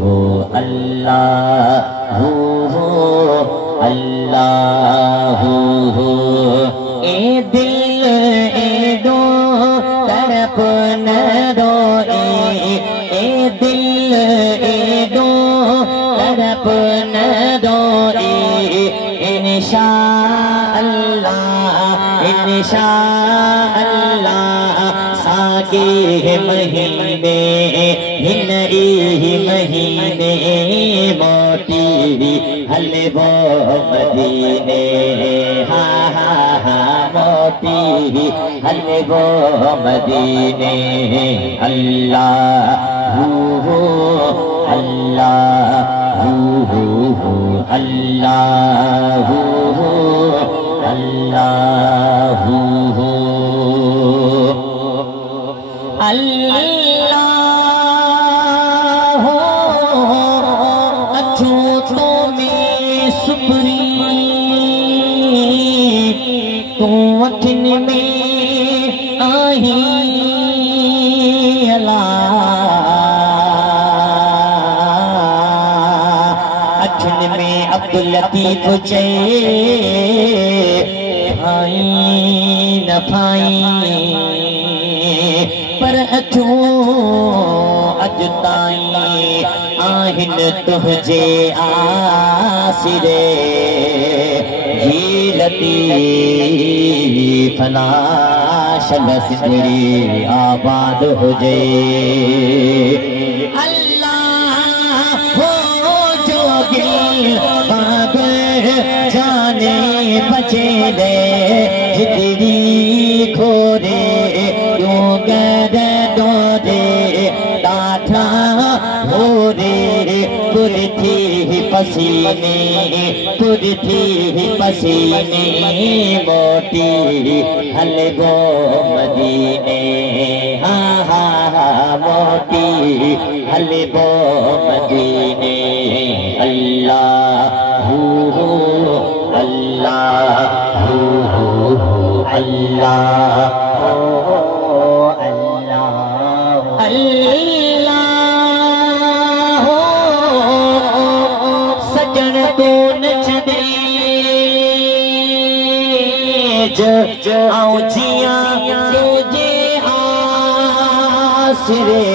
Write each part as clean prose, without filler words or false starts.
हू अल्लाह हू अल्लाह हू। ए दिल एडो तड़प न रोए, ए दिल एडो तड़प न रोए। इंशा अल्लाह सागे महीने हिनई महीने मोटी हलवो मदीने। हा हा हा मोटी हलवो मदीने। अल्लाह हू अल्लाह हू अल्लाह हू अल्लाह हू अल्लाह हो। अछूतो में सुपरी तू अखिन में आही अल्लाह। अखिन में अब्दुल लतीफ चे भाई न भाई पर अचूं अज ताईं आहिन तुझे आसिरे। जी लतीफ नाशल सिंदरी आबाद हुजे। अल्लाह हो जो दिल बाग जाने बचे दे जितनी खोरे गर डोरे डाठा हो रे। पुरथी पसीने पुरथी पसीने मोटी हलवो मदीने। हा हा हा मोटी हलवो मदीने। अल्लाह हू अल्लाह हू अल्लाह अल्लाह हो। सजन तो नचदे आओ जिया तुझे आसरे।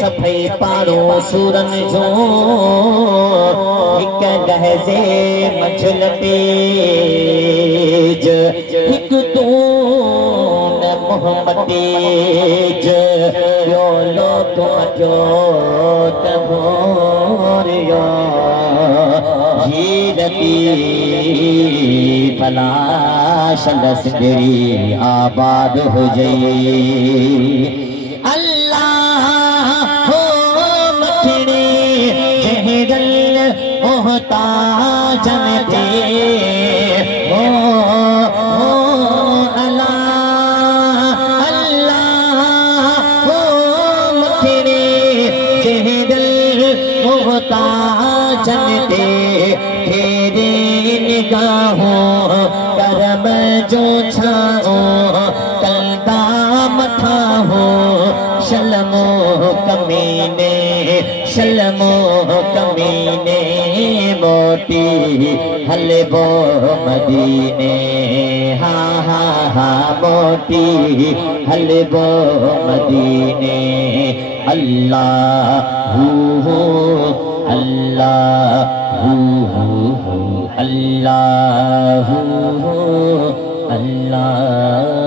सफाई पारो सूरन जो हिक लहज़े मझल तेज। हिक तू मोहम्मद जो लोग जो तबोरियो। जी लतीफ नाशल सिंदरी आबाद हो जाई। अल्लाह हो मखने जहरल मोहताजन दे हो जनते तेरे निगाहों करम जो छाओ कलदा मथा हो। शलमो कमीने शलमो कमीने मोटी हलवो मदीने। हा हा हा मोटी हलवो मदीने। अल्लाह हू अल्लाह हू अल्लाह हू अल्लाह